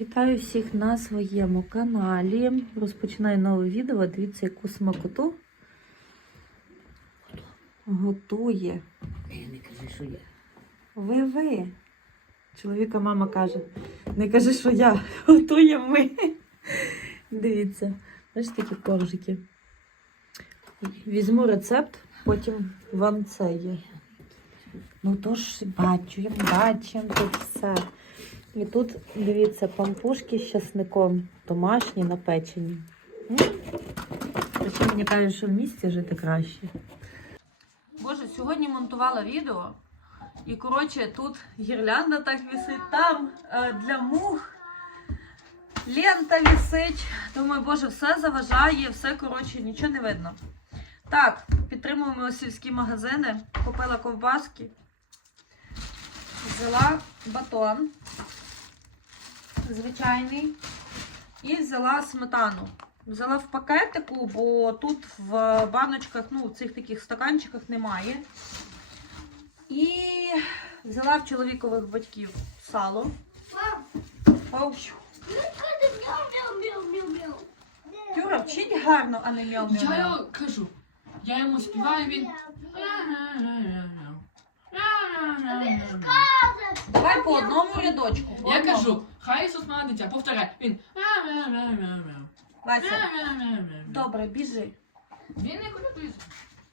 Вітаю всіх на своєму каналі. Розпочинаю нове відео. Дивіться, яку смакоту готує. Не кажи, що я. Ви ви. Чоловіка мама каже: не кажи, що я готуємо ми. Дивіться, бачите такі коржики. Візьму рецепт, потім вам це є. Ну то ж бачимо, бачимо тут все. І тут, дивіться, пампушки з часником домашні напечені. Ще мені кажуть, що в місті жити краще. Боже, сьогодні монтувала відео. І, коротше, тут гірлянда так висить, там е, для мух. Лента висить. Думаю, боже, все заважає, все, коротше, нічого не видно. Так, підтримуємо сільські магазини. Купила ковбаски. Взяла батон звичайний. І взяла сметану. Взяла в пакетику, бо тут в баночках, ну, в цих таких стаканчиках немає. І взяла в чоловікових батьків сало. Оу. Юра, вчить гарно, а не мяу Я кажу. Я йому співаю, він. Давай по одному рядочку. по Я одному. кажу, хай Ісус має дитя, повторяй. Він. Вася, добре, біжи. Він не колядує.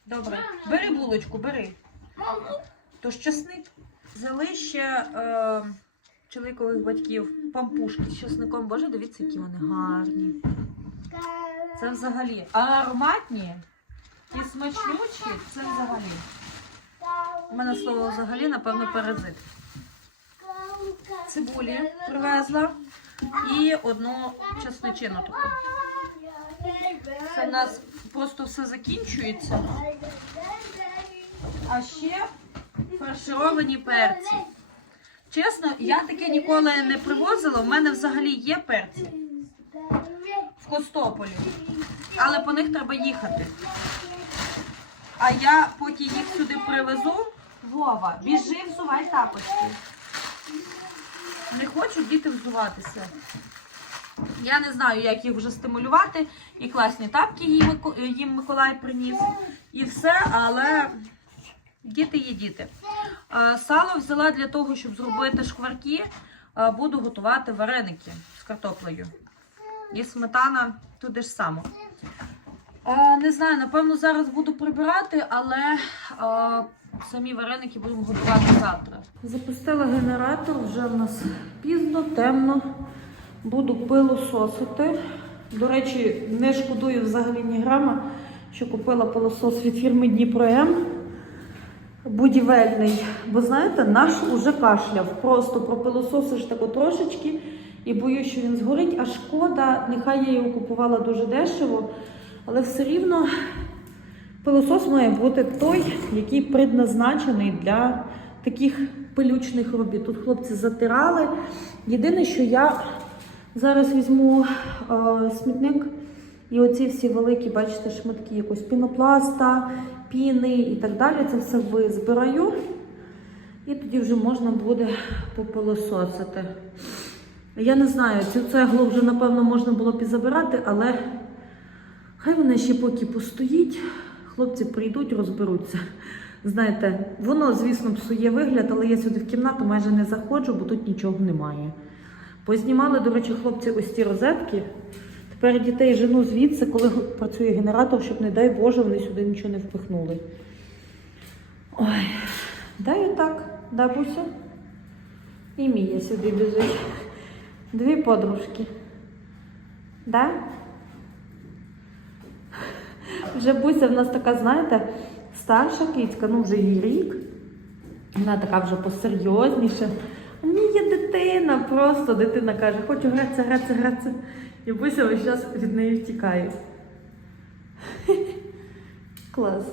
Добре. Бери булочку, бери. То ж часник. Взяли ще е, чоловікових батьків пампушки з часником. Боже, дивіться, які вони гарні. Це взагалі. А ароматні і смачнючі це взагалі. У мене слово взагалі, напевно, паразит. Цибулі привезла і одну чесничину таку. Це в нас просто все закінчується. А ще фаршировані перці. Чесно, я таке ніколи не привозила. У мене взагалі є перці в Костополі, але по них треба їхати. А я поки їх сюди привезу, Вова, біжи, взувай тапочки. Не хочуть діти взуватися. Я не знаю, як їх вже стимулювати. І класні тапки їм, Миколай приніс. І все, але діти є діти. Е, Сало взяла для того, щоб зробити шкварки. Е, Буду готувати вареники з картоплею. І сметана туди ж само. Е, Не знаю, напевно, зараз буду прибирати, але е, самі вареники будемо готувати завтра. Запустила генератор, вже в нас пізно, темно. Буду пилососити. До речі, не шкодую взагалі ні грама, що купила пилосос від фірми Дніпро. Будівельний. Бо знаєте, наш уже кашляв. Просто пропилососиш тако трошечки і боюсь, що він згорить. А шкода, нехай я його купувала дуже дешево, але все рівно пилосос має бути той, який предназначений для таких пилючних робіт. Тут хлопці затирали. Єдине, що я зараз візьму е, смітник і оці всі великі, бачите, шматки якось пінопласта, піни і так далі. Це все визбираю. І тоді вже можна буде попилососити. Я не знаю, цю цеглу вже, напевно, можна було б і забирати, але хай вона ще поки постоїть. Хлопці прийдуть, розберуться. Знаєте, воно, звісно, псує вигляд, але я сюди в кімнату майже не заходжу, бо тут нічого немає. Познімали, до речі, хлопці ось ці розетки. Тепер дітей жену звідси, коли працює генератор, щоб, не дай Боже, вони сюди нічого не впихнули. Ой, дай отак, да, Буся? І Мія сюди біжить. Дві подружки. Да? Вже Буся в нас така, знаєте, старша кицька, ну вже їй рік. Вона така вже посерйозніша. А мені є дитина, просто дитина каже, хочу гратися, гратися, гратися. І Буся весь час від неї втікає. Клас.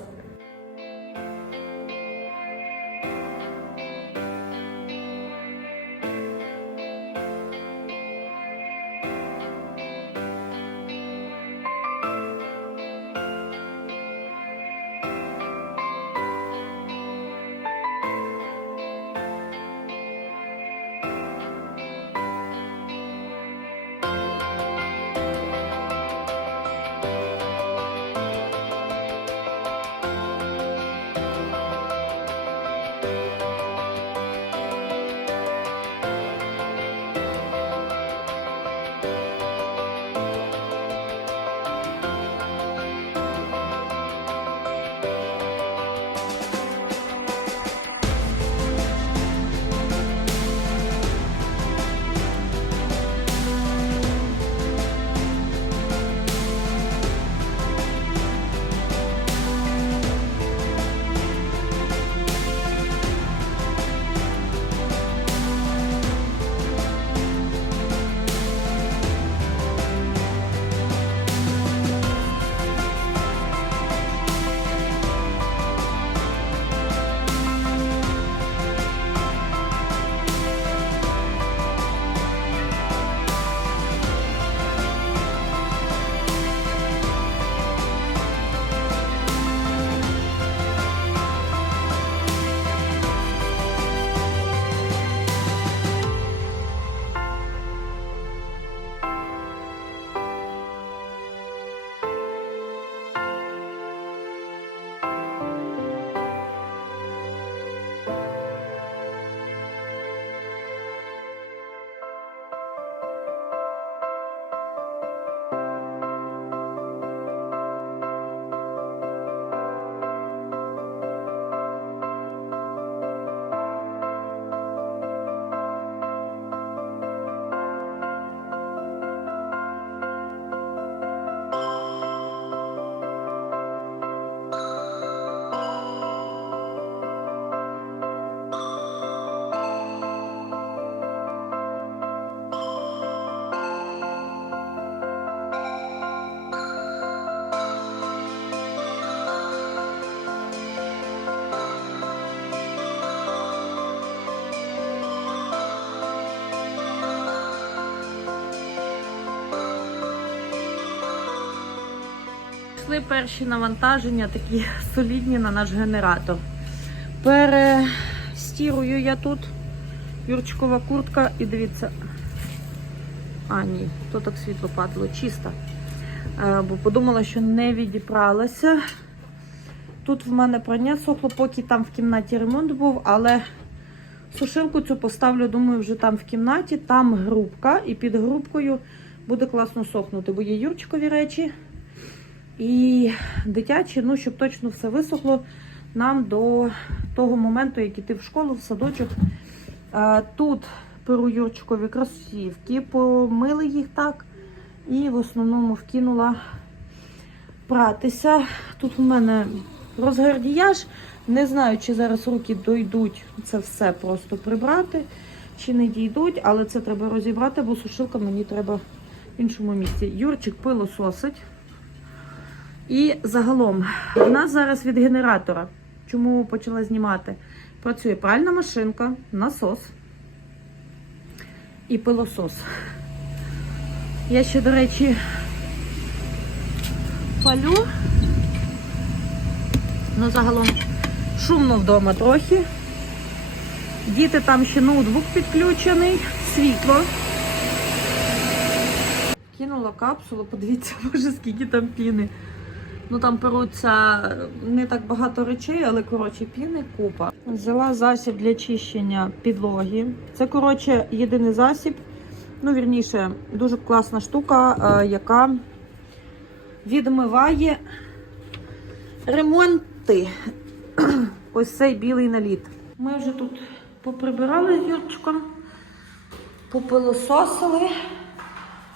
Пішли перші навантаження, такі солідні на наш генератор. Перестірую я тут Юрчикова куртка і дивіться. А, ні, то так світло падало, чисто. Е, Бо подумала, що не відіпралася. Тут в мене прання сохло, поки там в кімнаті ремонт був, але сушилку цю поставлю, думаю, вже там в кімнаті. Там грубка, і під грубкою буде класно сохнути, бо є Юрчикові речі і дитячі, ну, щоб точно все висохло нам до того моменту, як іти в школу, в садочок. Тут перу Юрчикові кросівки, помили їх так. І в основному вкинула пратися. Тут у мене розгардіяж. Не знаю, чи зараз руки дойдуть це все просто прибрати, чи не дійдуть, але це треба розібрати, бо сушилка мені треба в іншому місці. Юрчик пилососить. І загалом, у нас зараз від генератора, чому почала знімати, працює пральна машинка, насос і пилосос. Я ще, до речі, палю. Ну, загалом шумно вдома трохи. Діти там ще ноутбук підключений, світло. Кинула капсулу, подивіться, боже, скільки там піни. Ну там перуться не так багато речей, але коротше піни купа. Взяла засіб для чищення підлоги. Це коротше єдиний засіб. Ну, вірніше, дуже класна штука, е, яка відмиває ремонти. Ось цей білий наліт. Ми вже тут поприбирали з Юрчиком, попилососили,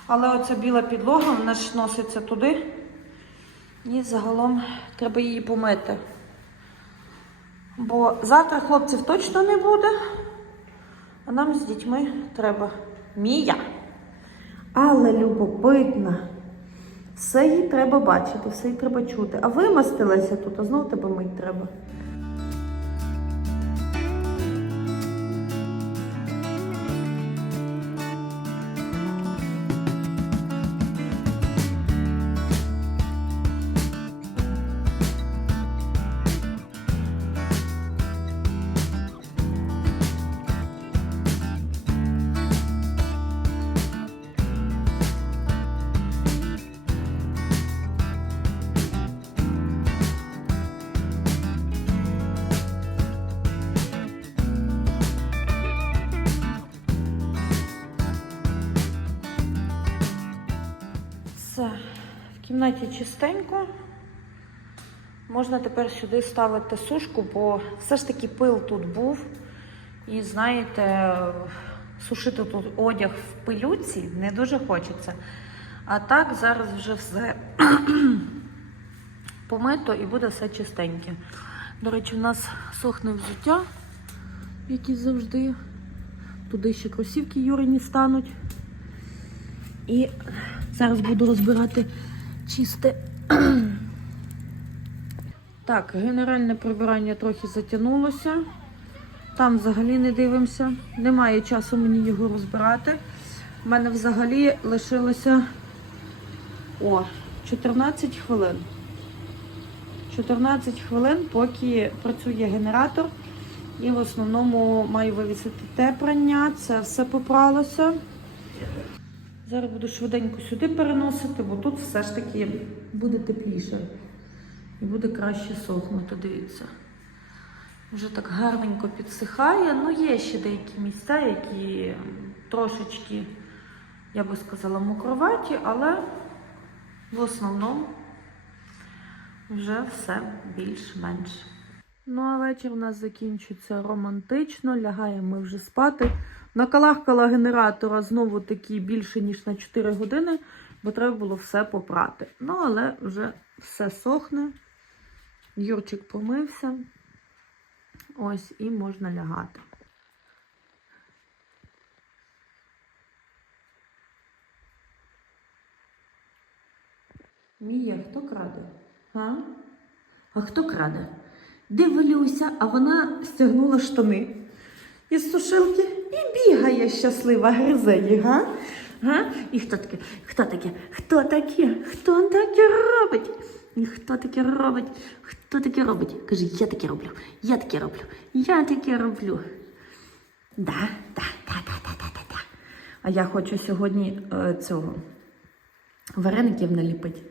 але оця біла підлога вона ж носиться туди. І загалом треба її помити. Бо завтра хлопців точно не буде, а нам з дітьми треба. Мія. Але любопитна. Все їй треба бачити, все їй треба чути. А вимастилася тут, а знову тебе мить треба. Кімнаті чистенько. Можна тепер сюди ставити сушку, бо все ж таки пил тут був. І знаєте, сушити тут одяг в пилюці не дуже хочеться. А так зараз вже все помито і буде все чистеньке. До речі, у нас сохне взуття, які завжди. Туди ще кросівки Юрині стануть. І зараз буду розбирати чисте. Так, генеральне прибирання трохи затягнулося. Там взагалі не дивимося. Немає часу мені його розбирати. У мене взагалі лишилося о, 14 хвилин. 14 хвилин, поки працює генератор. І в основному маю вивісити те прання. Це все попралося. Зараз буду швиденько сюди переносити, бо тут все ж таки буде тепліше. І буде краще сохнути, дивіться. Вже так гарненько підсихає. Ну, є ще деякі місця, які трошечки, я би сказала, мокроваті, але в основному вже все більш-менш. Ну, а вечір у нас закінчується романтично, лягаємо ми вже спати. Накалахкала генератора знову таки більше, ніж на 4 години, бо треба було все попрати. Ну, але вже все сохне. Юрчик помився. Ось, і можна лягати. Мія, хто краде? А? А хто краде? Дивлюся, а вона стягнула штани із сушилки і бігає щаслива, гризе їх, га? Га? І хто таке? Хто таке? Хто таке? Хто таке робить? І хто таке робить? Хто таке робить? Кажи, я таке роблю, я таке роблю, я таке роблю. Да, да, да, да, да, да, да, да. А я хочу сьогодні е, цього вареників наліпити.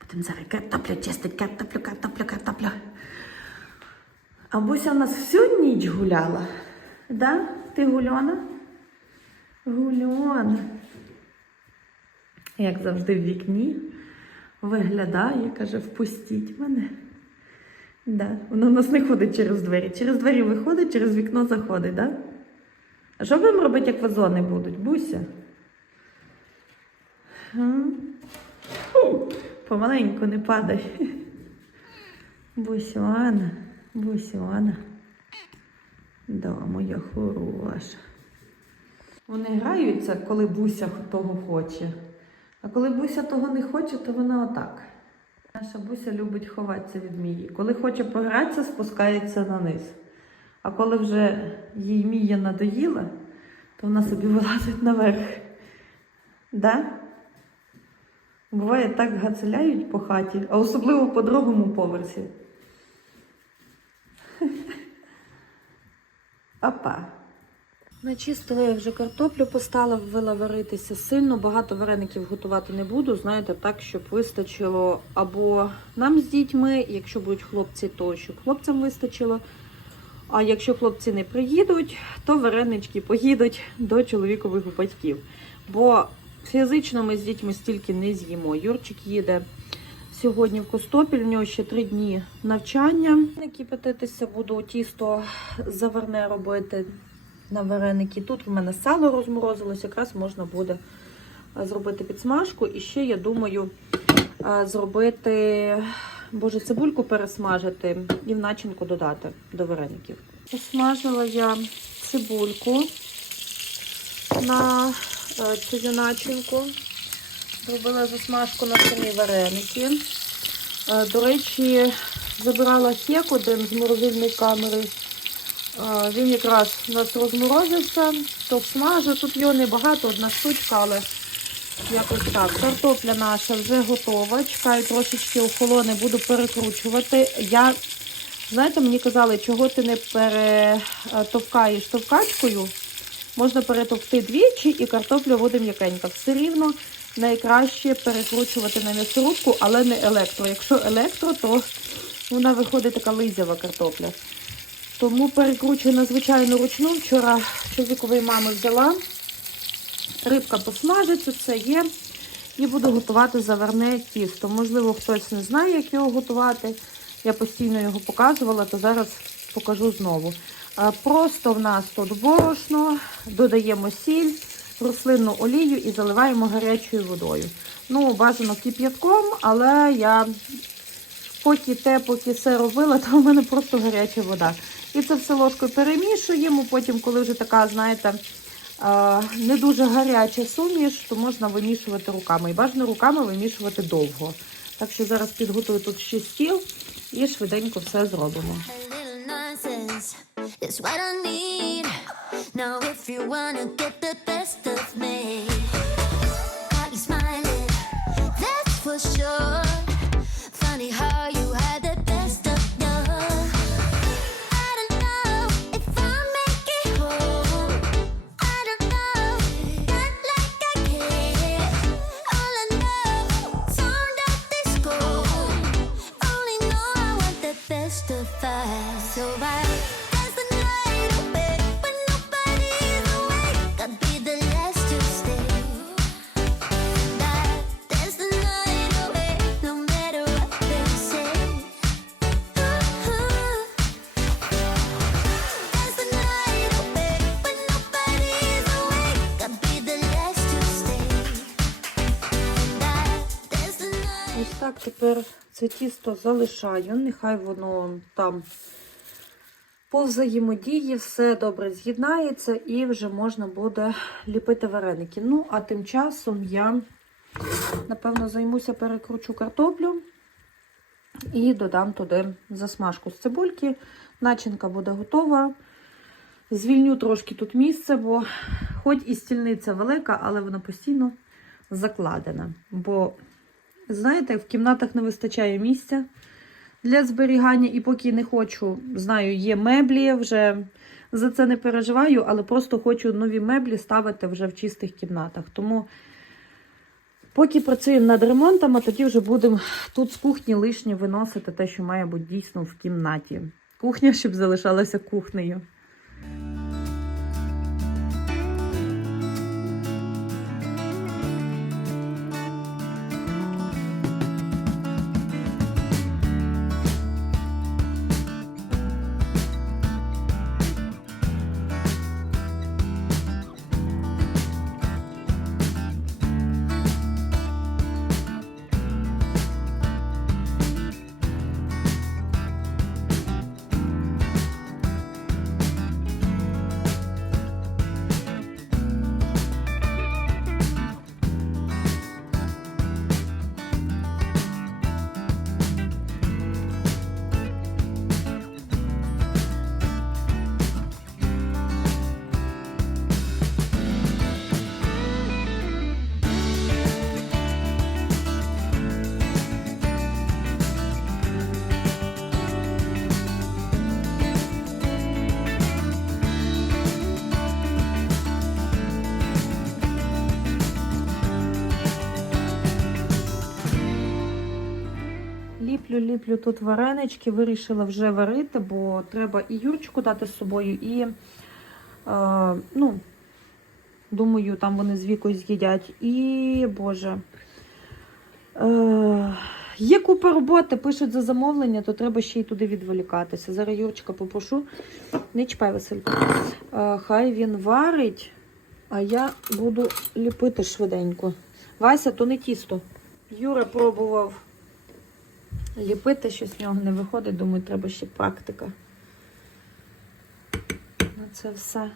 Будемо зараз картоплю чистити, картоплю, картоплю, картоплю. А у нас всю ніч гуляла. Да? Ти гульона? Гульона. Як завжди в вікні виглядає, каже, впустіть мене. Да. Вона нас не ходить через двері. Через двері виходить, через вікно заходить, да? А що будемо робити, як вазони будуть, Буся? Помаленьку не падай. Бусюана, Бусюана. Да, моя хороша. Вони граються, коли Буся того хоче. А коли Буся того не хоче, то вона отак. Наша Буся любить ховатися від Мії. Коли хоче погратися, спускається на низ. А коли вже їй Мія надоїла, то вона собі вилазить наверх. Да? Буває, так гацеляють по хаті, а особливо по другому поверсі. Опа. Начистила я вже картоплю, поставила варитися сильно. Багато вареників готувати не буду. Знаєте, так, щоб вистачило або нам з дітьми, якщо будуть хлопці, то щоб хлопцям вистачило. А якщо хлопці не приїдуть, то варенички поїдуть до чоловікових батьків. Бо фізично ми з дітьми стільки не з'їмо. Юрчик їде сьогодні в Костопіль, в нього ще три дні навчання. Кипятитися буду тісто заварне робити на вареники. Тут в мене сало розморозилось, якраз можна буде зробити підсмажку. І ще я думаю зробити, боже, цибульку пересмажити і в начинку додати до вареників. Посмажила я цибульку на е, цю начинку. Робила засмажку на самі вареники. Е, До речі, забирала хек один з морозильної камери. Е, Він якраз у нас розморозився, то смажу. Тут його небагато, одна штучка, але якось так. Картопля наша вже готова. Чекаю трошечки охолоне, буду перекручувати. Я, знаєте, мені казали, чого ти не перетовкаєш товкачкою. Можна перетовкти двічі і картопля буде м'якенька. Все рівно найкраще перекручувати на м'ясорубку, але не електро. Якщо електро, то вона виходить така лизява картопля. Тому перекручую на звичайну ручну. Вчора чоловікової мами взяла. Рибка посмажиться, це є. І буду готувати заварне тісто. Можливо, хтось не знає, як його готувати. Я постійно його показувала, то зараз покажу знову. Просто в нас тут борошно, додаємо сіль, рослинну олію і заливаємо гарячою водою. Ну, бажано кип'ятком, але я поки те, поки все робила, то в мене просто гаряча вода. І це все ложкою перемішуємо. Потім, коли вже така, знаєте, не дуже гаряча суміш, то можна вимішувати руками. І бажано руками вимішувати довго. Так що зараз підготую тут ще стіл і швиденько все зробимо. Is what I need. Now, if you wanna get the best of me, you smiling, that's for sure. Funny how це тісто залишаю. Нехай воно там по взаємодії все добре з'єднається і вже можна буде ліпити вареники. Ну, а тим часом я, напевно, займуся, перекручу картоплю і додам туди засмажку з цибульки. Начинка буде готова. Звільню трошки тут місце, бо хоч і стільниця велика, але вона постійно закладена. Бо знаєте, в кімнатах не вистачає місця для зберігання, і поки не хочу, знаю, є меблі, вже за це не переживаю, але просто хочу нові меблі ставити вже в чистих кімнатах. Тому поки працюємо над ремонтом, а тоді вже будемо тут з кухні лишнє виносити те, що має бути дійсно в кімнаті. Кухня, щоб залишалася кухнею. Ліплю, ліплю тут варенички, вирішила вже варити, бо треба і Юрчику дати з собою, і, е, ну, думаю, там вони з вікою з'їдять. І, Боже, е, є купа роботи, пишуть за замовлення, то треба ще й туди відволікатися. Зараз Юрчика попрошу. Не чіпай, Василько. Е, хай він варить, а я буду ліпити швиденько. Вася, то не тісто. Юра пробував ліпити, щось в нього не виходить. Думаю, треба ще практика. На це все.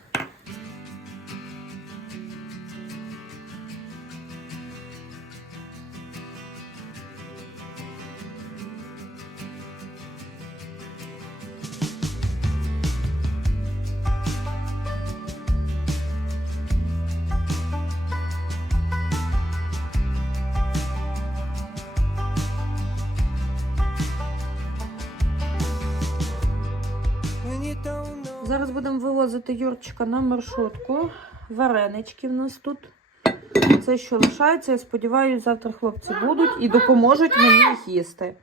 Зараз будемо вивозити Юрчика на маршрутку. Варенички в нас тут. Це що лишається, я сподіваюся, завтра хлопці будуть і допоможуть мені їх їсти.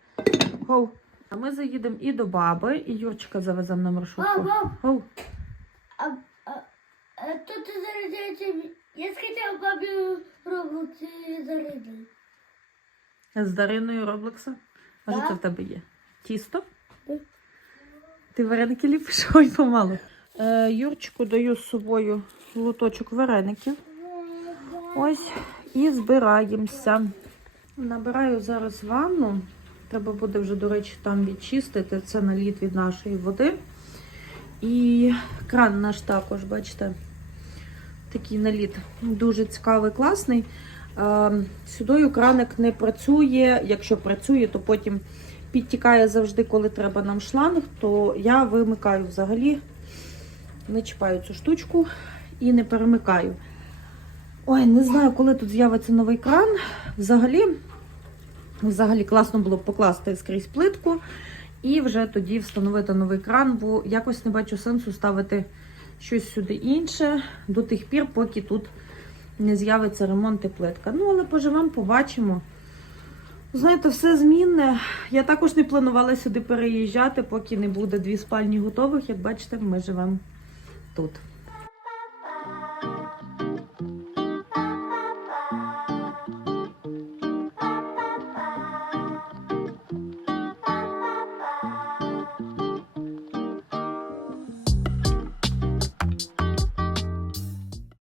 Гоу. А ми заїдемо і до баби, і Юрчика завеземо на маршрутку. Гоу. А, а, а тут заряджається. Я скачав бабі роблоці зарядили. З Дариною Роблекса. А що це в тебе є? Тісто? Ти вареники ліпиш? Ой, помалу. Е, Юрчику даю з собою луточок вареників. Ось і збираємося. Набираю зараз ванну. Треба буде вже, до речі, там відчистити. Це наліт від нашої води. І кран наш також, бачите, такий наліт. Дуже цікавий, класний. Е, Сюдою краник не працює. Якщо працює, то потім підтікає завжди, коли треба нам шланг, то я вимикаю взагалі, не чіпаю цю штучку і не перемикаю. Ой, не знаю, коли тут з'явиться новий кран. Взагалі, взагалі класно було б покласти скрізь плитку і вже тоді встановити новий кран, бо якось не бачу сенсу ставити щось сюди інше до тих пір, поки тут не з'явиться ремонт і плитка. Ну, але поживемо, побачимо. Знаєте, все змінне. Я також не планувала сюди переїжджати, поки не буде дві спальні готових. Як бачите, ми живемо тут.